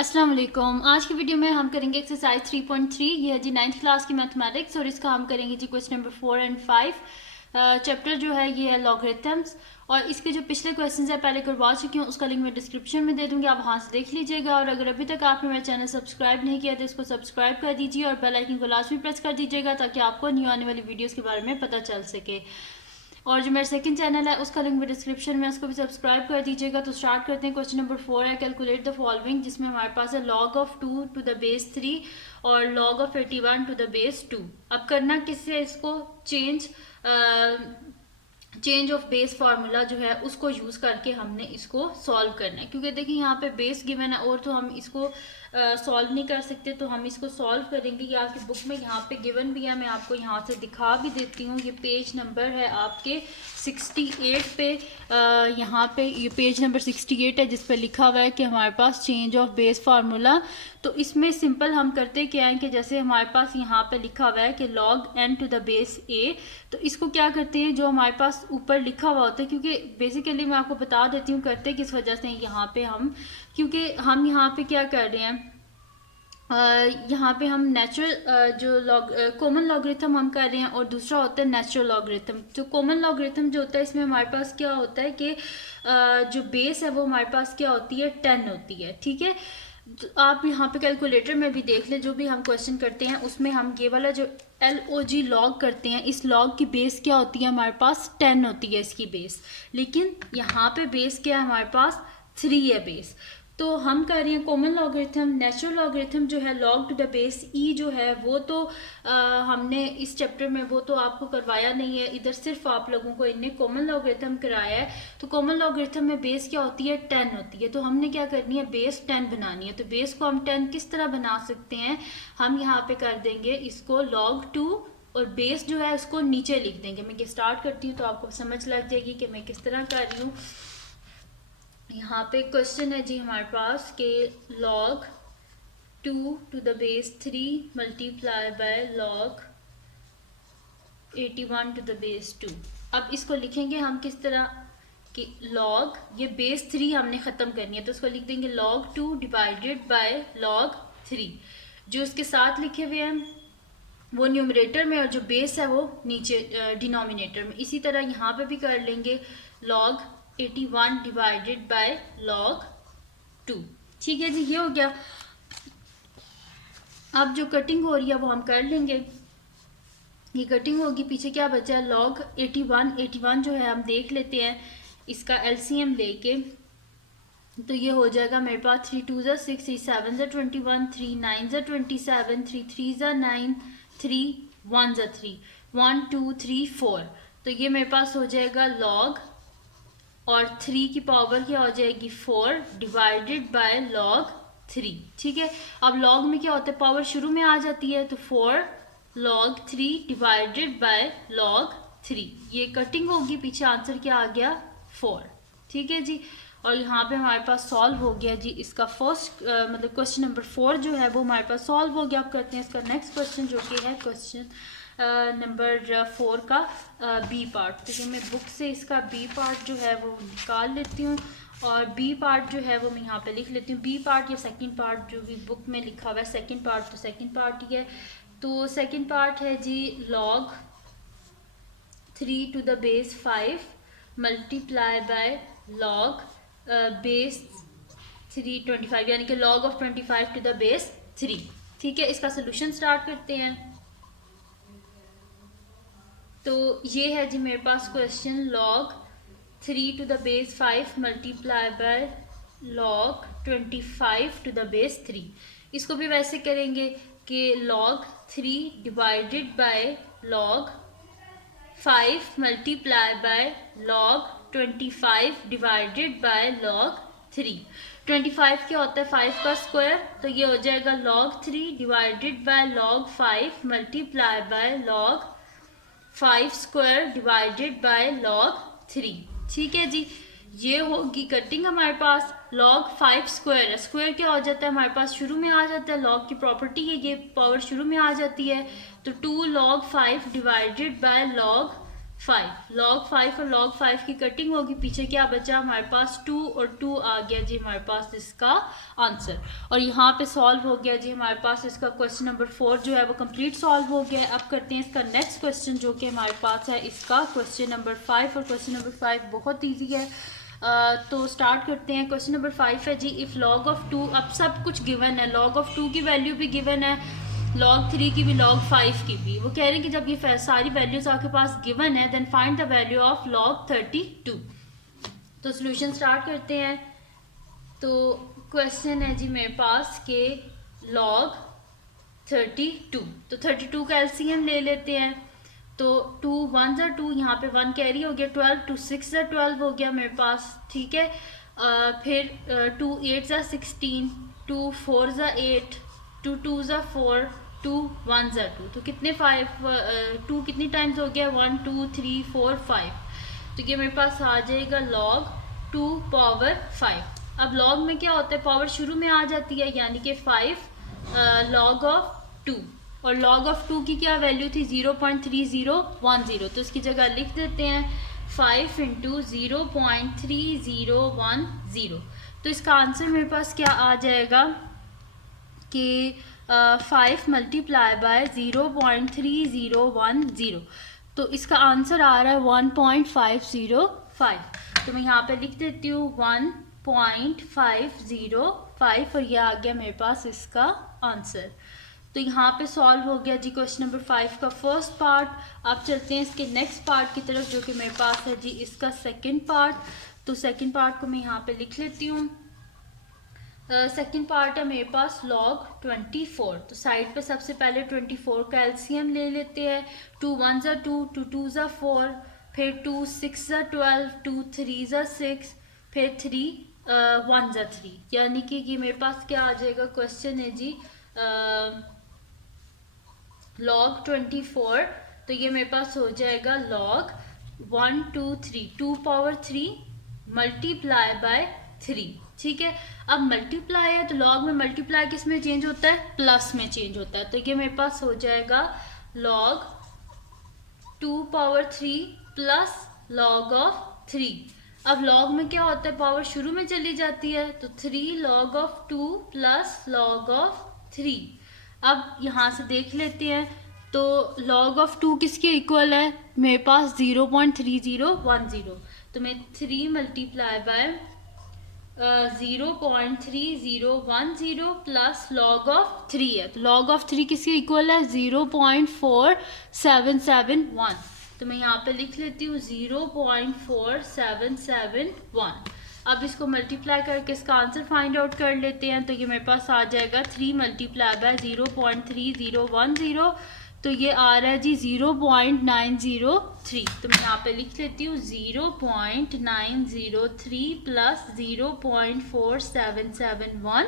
अस्सलाम वालेकुम। आज की वीडियो में हम करेंगे एक्सरसाइज 3.3। ये है जी 9th क्लास की मैथमेटिक्स और इसका हम करेंगे जी क्वेश्चन नंबर 4 एंड 5। चैप्टर जो है ये है लॉगरिथम्स और इसके जो पिछले क्वेश्चंस है पहले करवा चुकी हूँ, उसका लिंक मैं डिस्क्रिप्शन में दे दूँगी, आप वहाँ से देख लीजिएगा। और अगर अभी तक आपने मेरा चैनल सब्सक्राइब नहीं किया तो इसको सब्सक्राइब कर दीजिए और बेल आइकन को लाजमी प्रेस कर दीजिएगा ताकि आपको न्यू आने वाली वीडियोज़ के बारे में पता चल सके। और जो मेरा सेकंड चैनल है उसका लिंक भी डिस्क्रिप्शन में, उसको भी सब्सक्राइब कर दीजिएगा। तो स्टार्ट करते हैं। क्वेश्चन नंबर 4 है कैलकुलेट द फॉलोइंग, जिसमें हमारे पास है log of 2 to the base 3 और log of 81 to the base 2। अब करना किससे इसको चेंज ऑफ बेस फार्मूला जो है उसको यूज़ करके हमने इसको सॉल्व करना है, क्योंकि देखिए यहाँ पे बेस गिवन है और तो हम इसको सॉल्व नहीं कर सकते। तो हम इसको सॉल्व करेंगे। ये आपकी बुक में यहाँ पे गिवन भी है, मैं आपको यहाँ से दिखा भी देती हूँ। ये पेज नंबर है आपके 68 पे। यहाँ पे ये पेज नंबर 68 है जिस पे लिखा हुआ है कि हमारे पास चेंज ऑफ बेस फार्मूला। तो इसमें सिंपल हम करते क्या है कि जैसे हमारे पास यहाँ पे लिखा हुआ है कि log n to the base a, तो इसको क्या करते हैं जो हमारे पास ऊपर लिखा हुआ होता है, क्योंकि बेसिकली मैं आपको बता देती हूँ करते किस वजह से यहाँ पे हम, क्योंकि हम यहाँ पे क्या कर रहे हैं, यहाँ पे हम नेचुरल जो कॉमन लॉगरिथम हम कर रहे हैं और दूसरा होता है नेचुरल लॉगरिथम। जो कॉमन लॉगरिथम जो होता है इसमें हमारे पास क्या होता है कि जो बेस है वो हमारे पास क्या होती है 10 होती है। ठीक है, तो आप यहाँ पे कैलकुलेटर में भी देख लें, जो भी हम क्वेश्चन करते हैं उसमें हम ये वाला जो LOG लॉग करते हैं, इस लॉग की बेस क्या होती है हमारे पास 10 होती है इसकी बेस। लेकिन यहाँ पे बेस क्या है हमारे पास 3 है बेस। तो हम कर रहे हैं कॉमन लॉगरिथम। नेचुरल लॉगरिथम जो है log to the base e जो है वो तो हमने इस चैप्टर में वो तो आपको करवाया नहीं है, इधर सिर्फ आप लोगों को इनने कॉमन लॉगरिथम कराया है। तो कॉमन लॉगरिथम में बेस क्या होती है 10 होती है। तो हमने क्या करनी है बेस 10 बनानी है। तो बेस को हम 10 किस तरह बना सकते हैं, हम यहाँ पे कर देंगे इसको log 2 और बेस जो है उसको नीचे लिख देंगे। मैं ये स्टार्ट करती हूँ तो आपको समझ लग जाएगी कि मैं किस तरह कर रही हूँ। यहाँ पे क्वेश्चन है जी हमारे पास के log 2 to the base 3 multiply by log 81 to the base 2। अब इसको लिखेंगे हम किस तरह कि log, ये बेस 3 हमने ख़त्म करनी है तो इसको लिख देंगे log 2 डिवाइडेड बाय log 3। जो इसके साथ लिखे हुए हैं वो न्यूमरेटर में और जो बेस है वो नीचे डिनोमिनेटर में। इसी तरह यहाँ पे भी कर लेंगे log 81 डिवाइडेड बाय log 2। ठीक है जी, ये हो गया। अब जो कटिंग हो रही है वो हम कर लेंगे। ये कटिंग होगी, पीछे क्या बचा है log 81 जो है हम देख लेते हैं इसका LCM लेके। तो ये हो जाएगा मेरे पास 3 2 6 3 7 21 3 9 27 3 3 9 3 1 3 1 2 3 4। तो ये मेरे पास हो जाएगा log और 3 की पावर क्या हो जाएगी 4 डिवाइडेड बाय log 3। ठीक है, अब log में क्या होता है पावर शुरू में आ जाती है, तो 4 log 3 डिवाइडेड बाय log 3। ये कटिंग होगी, पीछे आंसर क्या आ गया 4। ठीक है जी, और यहाँ पे हमारे पास सॉल्व हो गया जी इसका फर्स्ट मतलब क्वेश्चन नंबर 4 जो है वो हमारे पास सॉल्व हो गया। अब करते हैं इसका नेक्स्ट क्वेश्चन जो कि है क्वेश्चन नंबर 4 का बी पार्ट। तो ये मैं बुक से इसका बी पार्ट जो है वो निकाल लेती हूँ और बी पार्ट जो है वो मैं यहाँ पे लिख लेती हूँ। बी पार्ट या सेकंड पार्ट जो भी बुक में लिखा हुआ है, सेकंड पार्ट तो सेकंड पार्ट ही है। तो सेकंड पार्ट है जी log 3 to the base 5 multiply by log base 3 25, यानी कि log of 25 to the base 3। ठीक है, इसका सोल्यूशन स्टार्ट करते हैं। तो ये है जी मेरे पास question log 3 to the base 5 multiply by log 25 to the base 3। इसको भी वैसे करेंगे कि log 3 divided by log 5 multiply by log 25 divided by log 3। 25 क्या होता है 5 का स्क्वायर, तो ये हो जाएगा log 3 divided by log 5 multiply by log 5 square divided by log 3। ठीक है जी, ये होगी कटिंग हमारे पास। log 5 स्क्वायर है, स्क्वायर क्या हो जाता है हमारे पास शुरू में आ जाता है, log की प्रॉपर्टी है ये, पावर शुरू में आ जाती है। तो 2 log 5 divided by log 5, log 5 और log 5 की कटिंग होगी, पीछे क्या बचा हमारे पास 2 और 2 आ गया जी हमारे पास इसका आंसर। और यहाँ पे सॉल्व हो गया जी हमारे पास इसका क्वेश्चन नंबर 4 जो है वो कंप्लीट सॉल्व हो गया है। अब करते हैं इसका नेक्स्ट क्वेश्चन जो कि हमारे पास है इसका क्वेश्चन नंबर 5, और क्वेश्चन नंबर 5 बहुत ईजी है। तो स्टार्ट करते हैं। क्वेश्चन नंबर 5 है जी, इफ़ लॉग ऑफ 2, अब सब कुछ गिवन है, लॉग ऑफ 2 की वैल्यू भी गिवन है, log 3 की भी, log 5 की भी। वो कह रहे हैं कि जब ये सारी वैल्यूज आपके पास गिवन है then find the value of log 32। तो सोल्यूशन स्टार्ट करते हैं। तो क्वेश्चन है जी मेरे पास के log 32, तो 32 का एलसीएम ले लेते हैं। तो 2 1 ज़ा 2, यहाँ पे 1 कैरी हो गया, 12 2 6 ज़ा 12 हो गया मेरे पास, ठीक है। फिर 2 8 ज़ा 16, 2 4 ज़ा 8, 2 2 ज़ा 4, 2 1 ज़ा 2, तो कितने 5 2 कितनी टाइम्स हो गया, 1 2 3 4 5, तो ये मेरे पास आ जाएगा log 2 पावर 5। अब log में क्या होता है, पावर शुरू में आ जाती है, यानी कि 5 log ऑफ 2, और log ऑफ 2 की क्या वैल्यू थी, 0.3010, तो इसकी जगह लिख देते हैं 5 इंटू 0.3010। तो इसका आंसर मेरे पास क्या आ जाएगा कि 5 मल्टीप्लाई बाय 0.3010, तो इसका आंसर आ रहा है 1.505। तो मैं यहाँ पे लिख देती हूँ 1.505, और यह आ गया मेरे पास इसका आंसर। तो यहाँ पे सॉल्व हो गया जी क्वेश्चन नंबर 5 का फर्स्ट पार्ट। अब चलते हैं इसके नेक्स्ट पार्ट की तरफ जो कि मेरे पास है जी इसका सेकंड पार्ट। तो सेकंड पार्ट को मैं यहाँ पे लिख लेती हूँ। सेकंड पार्ट है मेरे पास log 24। तो साइड पे सबसे पहले 24 का एलसीएम ले लेते हैं। 2 1 ज़ा 2, 2 2 ज़ा 4, फिर 2 6 ज़ा 12, 2 3 ज़ा 6, फिर 3 1 ज़ा 3, यानी कि ये मेरे पास क्या आ जाएगा, क्वेश्चन है जी log 24। तो ये मेरे पास हो जाएगा log 1 2 3, 2 पावर 3 मल्टीप्लाई बाय 3, ठीक है। अब मल्टीप्लाई है तो log में मल्टीप्लाई किस में चेंज होता है, प्लस में चेंज होता है। तो ये मेरे पास हो जाएगा log 2 power 3 plus log of 3। अब log में क्या होता है, पावर शुरू में चली जाती है, तो 3 log of 2 plus log of 3। अब यहाँ से देख लेते हैं, तो log ऑफ 2 किसके इक्वल है, मेरे पास 0.3010, तो मैं 3 multiply bye 0.3010 plus log of 3 है, तो log ऑफ 3 किसके इक्वल है, 0.4771। तो मैं यहाँ पे लिख लेती हूँ 0.4771। अब इसको मल्टीप्लाई करके इसका आंसर फाइंड आउट कर लेते हैं। तो ये मेरे पास आ जाएगा 3 मल्टीप्लाई बाय 0.3010, तो ये आ रहा है जी 0.903। तो मैं यहाँ पे लिख लेती हूँ 0.903 प्लस 0.4771।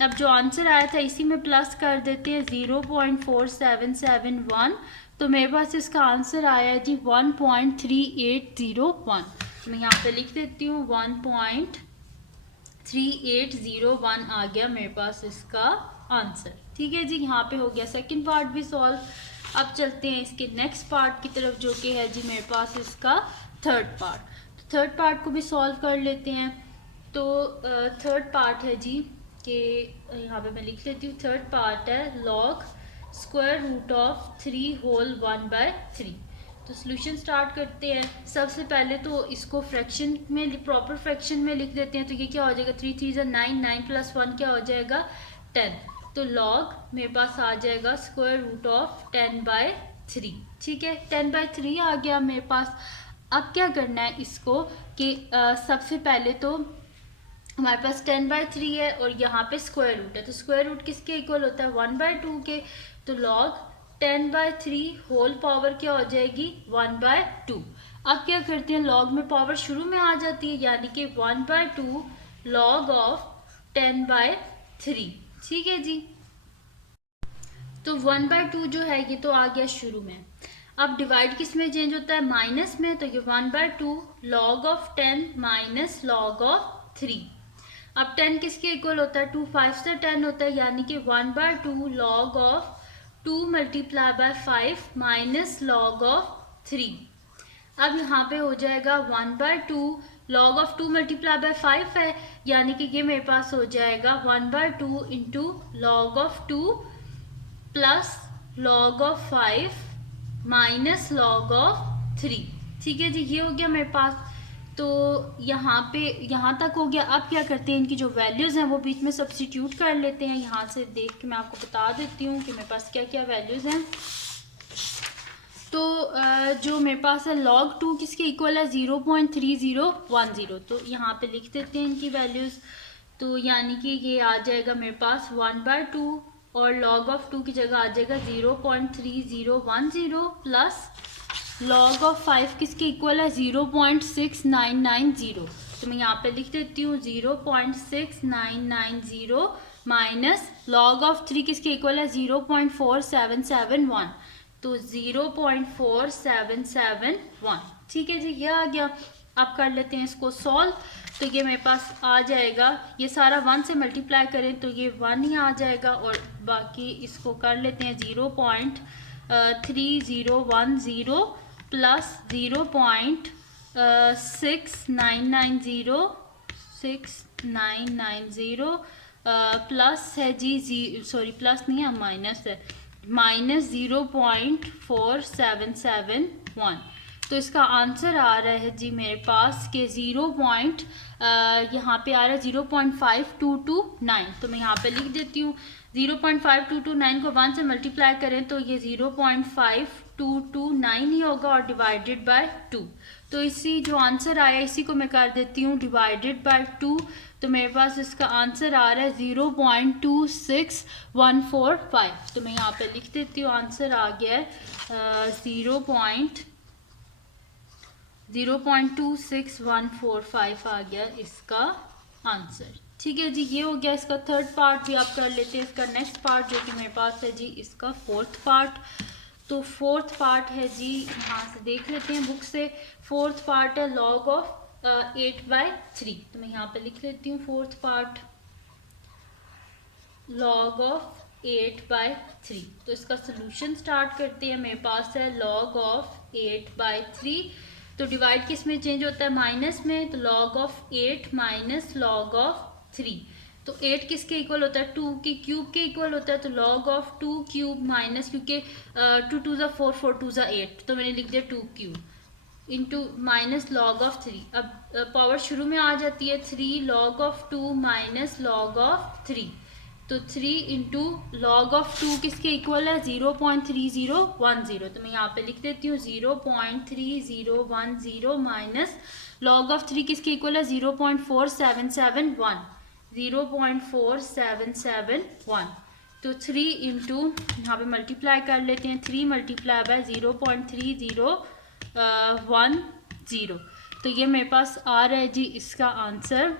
अब जो आंसर आया था इसी में प्लस कर देते हैं 0.4771, तो मेरे पास इसका आंसर आया है जी 1.3801। तो मैं यहाँ पे लिख देती हूँ 1.3801 आ गया मेरे पास इसका आंसर, ठीक है जी। यहाँ पे हो गया सेकंड पार्ट भी सॉल्व। अब चलते हैं इसके नेक्स्ट पार्ट की तरफ जो कि है जी मेरे पास इसका थर्ड पार्ट। तो थर्ड पार्ट को भी सॉल्व कर लेते हैं। तो थर्ड पार्ट है जी कि यहाँ पे मैं लिख लेती हूँ, थर्ड पार्ट है log square root of 3 whole 1/3। तो सोल्यूशन स्टार्ट करते हैं। सबसे पहले तो इसको फ्रैक्शन में, प्रॉपर फ्रैक्शन में लिख देते हैं। तो ये क्या हो जाएगा, 3 3 ज़ा 9, 9 प्लस 1 क्या हो जाएगा 10। तो log मेरे पास आ जाएगा स्क्वायर रूट ऑफ 10/3, ठीक है। 10/3 आ गया मेरे पास। अब क्या करना है इसको कि सबसे पहले तो हमारे पास 10/3 है और यहाँ पे स्क्वायर रूट है, तो स्क्वायर रूट किसके इक्वल होता है, 1/2 के। तो log 10/3 होल पावर क्या हो जाएगी 1/2। अब क्या करते हैं, log में पावर शुरू में आ जाती है, यानी कि 1/2 log ऑफ 10/3, ठीक है जी। तो 1/2 जो है ये तो आ गया शुरू में। अब डिवाइड किस में चेंज होता है, माइनस में, तो ये 1/2 log of 10 minus log of 3। अब 10 किसके इक्वल होता है, 2 5 से 10 होता है, यानी कि 1/2 log of 2 multiply by 5 minus log of 3। अब यहाँ पे हो जाएगा 1/2 log ऑफ 2 मल्टीप्लाई बाय 5 है, यानी कि ये मेरे पास हो जाएगा 1/2 into log of 2 plus log of 5 minus log of 3। ठीक है जी, ये हो गया मेरे पास। तो यहाँ पे यहाँ तक हो गया। अब क्या करते हैं, इनकी जो वैल्यूज़ हैं वो बीच में सब्स्टिट्यूट कर लेते हैं। यहाँ से देख के मैं आपको बता देती हूँ कि मेरे पास क्या क्या वैल्यूज़ हैं। तो जो मेरे पास है log 2 किसके इक्वल है 0.3010, तो यहाँ पे लिख देते हैं इनकी वैल्यूज़। तो यानी कि ये आ जाएगा मेरे पास 1/2 और log ऑफ 2 की जगह आ जाएगा 0.3010 प्लस log ऑफ 5 किसके इक्वल है 0.6990। तो मैं यहाँ पे लिख देती हूँ 0.6990 माइनस log ऑफ 3 किसके इक्वल है 0.4771, तो 0.4771। ठीक है जी, ये आ गया। अब कर लेते हैं इसको सॉल्व। तो ये मेरे पास आ जाएगा, ये सारा 1 से मल्टीप्लाई करें तो ये 1 ही आ जाएगा, और बाकी इसको कर लेते हैं 0.3010 प्लस 0.6990 प्लस है जी सॉरी प्लस नहीं है माइनस है, माइनस 0.4771। तो इसका आंसर आ रहा है जी मेरे पास के यहाँ पे आ रहा है 0.5229। तो मैं यहाँ पे लिख देती हूँ 0.5229 को 1 से मल्टीप्लाई करें तो ये 0.5229 ही होगा और डिवाइडेड बाय 2। तो इसी जो आंसर आया इसी को मैं कर देती हूँ डिवाइडेड बाय 2। तो मेरे पास इसका आंसर आ रहा है 0.26145। तो मैं यहाँ पे लिख देती हूँ आंसर आ गया है 0.26145 आ गया इसका आंसर। ठीक है जी, ये हो गया इसका थर्ड पार्ट भी आप कर लेते हैं। इसका नेक्स्ट पार्ट जो कि मेरे पास है जी इसका फोर्थ पार्ट। तो फोर्थ पार्ट है जी, यहाँ से देख लेते हैं बुक से। फोर्थ पार्ट है log ऑफ 8/3। तो मैं यहाँ पे लिख लेती हूँ फोर्थ पार्ट log ऑफ 8/3। तो इसका सोल्यूशन स्टार्ट करते हैं। मेरे पास है log ऑफ 8/3, तो डिवाइड किस में चेंज होता है माइनस में, तो log of 8 minus log of 3। तो 8 किसके इक्वल होता है 2 के क्यूब के इक्वल होता है, तो log ऑफ 2 क्यूब माइनस, क्योंकि 2 2 ज़ा 4 4 2 ज़ा 8, तो मैंने लिख दिया 2 cube into minus log of 3। अब पावर शुरू में आ जाती है 3 log of 2 minus log of 3, तो 3 इंटू लॉग ऑफ 2 किसके इक्वल है 0.3010। तो मैं यहाँ पे लिख देती हूँ 0.3010 माइनस लॉग ऑफ 3 किसके इक्वल है 0.4771, 0.4771। तो 3 इंटू यहाँ पे मल्टीप्लाई कर लेते हैं, 3 मल्टीप्लाई बाय 0.3010। तो ये मेरे पास आ रहा है जी इसका आंसर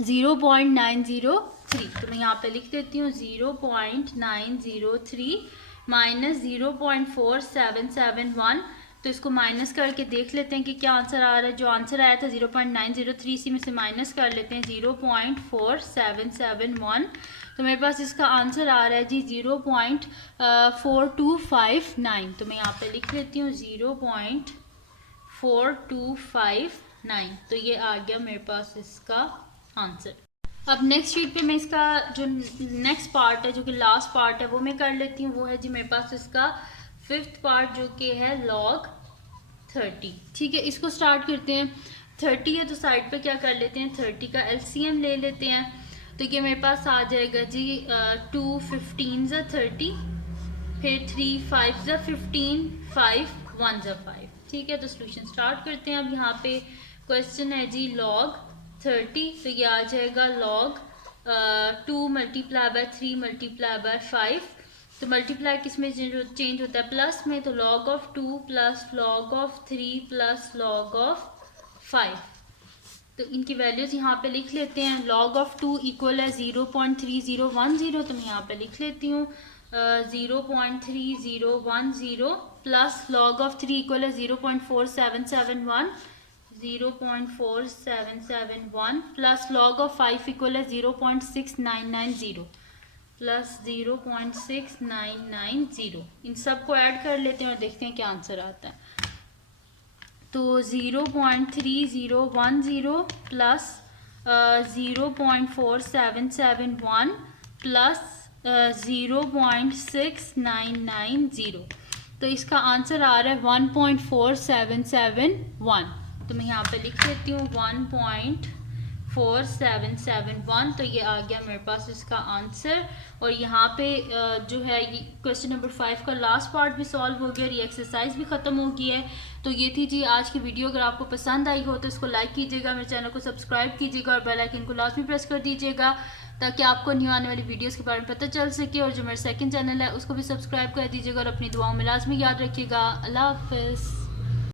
0.903। तो मैं यहाँ पे लिख देती हूँ 0.903 माइनस 0.4771। तो इसको माइनस करके देख लेते हैं कि क्या आंसर आ रहा है। जो आंसर आया था 0.903, इसी में से माइनस कर लेते हैं 0.4771। तो मेरे पास इसका आंसर आ रहा है जी 0.4259। तो मैं यहाँ पे लिख लेती हूँ 0.4259। तो ये आ गया मेरे पास इसका आंसर। अब नेक्स्ट शीट पे मैं इसका जो नेक्स्ट पार्ट है, जो कि लास्ट पार्ट है, वो मैं कर लेती हूँ। वो है जी मेरे पास इसका फिफ्थ पार्ट जो कि है log 30। ठीक है, इसको स्टार्ट करते हैं। 30 है तो साइड पे क्या कर लेते हैं 30 का LCM ले लेते हैं। तो ये मेरे पास आ जाएगा जी 2 15 ज़ा 30, फिर 3 5 ज़ा 15, 5 1 ज़ा 5। ठीक है, तो सोल्यूशन स्टार्ट करते हैं। अब यहाँ पे क्वेश्चन है जी log 30, तो ये आ जाएगा log 2 multiply by 3 multiply bye 5। तो मल्टीप्लाई किस में चेंज होता है प्लस में, तो log of 2 plus log of 3 plus log of 5। तो इनकी वैल्यूज यहाँ पे लिख लेते हैं। log ऑफ 2 इक्वल है 0.3010, तो मैं यहाँ पे लिख लेती हूँ 0.3010 प्लस log ऑफ 3 इक्वल है 0.4771, 0.4771 प्लस log ऑफ 5 इक्वल है 0.6990 प्लस 0.6990। इन सब को ऐड कर लेते हैं और देखते हैं क्या आंसर आता है। तो 0.3010 प्लस 0.4771 प्लस 0.6990, तो इसका आंसर आ रहा है 1.4771। तो मैं यहाँ पे लिख देती हूँ 1.4771, तो ये आ गया मेरे पास इसका आंसर। और यहाँ पे जो है ये क्वेश्चन नंबर 5 का लास्ट पार्ट भी सॉल्व हो गया और ये एक्सरसाइज भी ख़त्म हो गई है। तो ये थी जी आज की वीडियो। अगर आपको पसंद आई हो तो इसको लाइक कीजिएगा, मेरे चैनल को सब्सक्राइब कीजिएगा और बेल आइकन को लाजमी प्रेस कर दीजिएगा ताकि आपको न्यू आने वाली वीडियोस के बारे में पता चल सके। और जो मेरा सेकंड चैनल है उसको भी सब्सक्राइब कर दीजिएगा और अपनी दुआओं में लाजमी याद रखिएगा। अल्लाह हाफ़िज़।